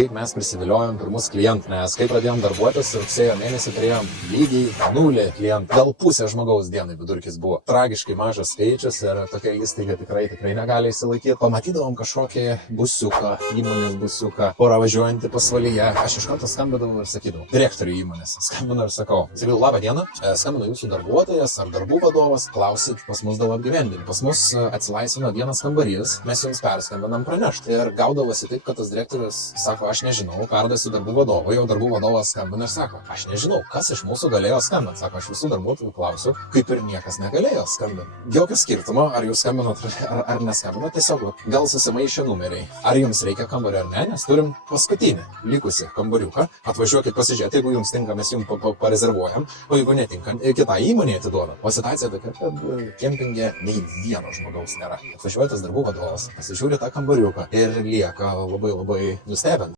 Kaip mes prisiviliojom pirmus klientus, nes kai pradėjom darbuotis, rugsėjo mėnesį turėjom lygiai 0 klientų. Gal pusė žmogaus dienai vidurkis buvo. Tragiškai mažas skaičius ir tokia įstaiga tikrai negali įsilaikyti. Pamatydavom kažkokį busiuką, įmonės busiuką, porą važiuojantį pasvalyje. Aš iš karto skambinau ir sakydavau, direktoriui įmonės. Skambinu ir sakau, labą dieną, skambinu jūsų darbuotojas ar darbų vadovas, klausit pas mus dėl apgyvendinimo. Pas mus atsilaisvino vienas kambarys, mes jums perskambinam pranešti. Ir gaudavosi taip, kad tas direktorius sako, aš nežinau, perduosiu darbų vadovui, jau darbų vadovas skambina ir sako, aš nežinau, kas iš mūsų galėjo skambinti. Sako, aš visų darbuotojų klausiu, kaip ir niekas negalėjo skambinti. Jokio skirtumo, ar jūs skambinot ar neskambinot, tiesiog gal susimaišė numeriai. Ar jums reikia kambario ar ne, nes turim paskutinį likusi kambariuką. Atvažiuokit pasižiūrėti, jeigu jums tinka, mes jums parezervuojam, o jeigu netinka, kitą įmonę atiduodam. O situacija tokia, kad kempinge nei vieno žmogaus nėra. Atvažiuoja tas darbų vadovas, pasižiūri tą kambariuką ir lieka labai nustebęs.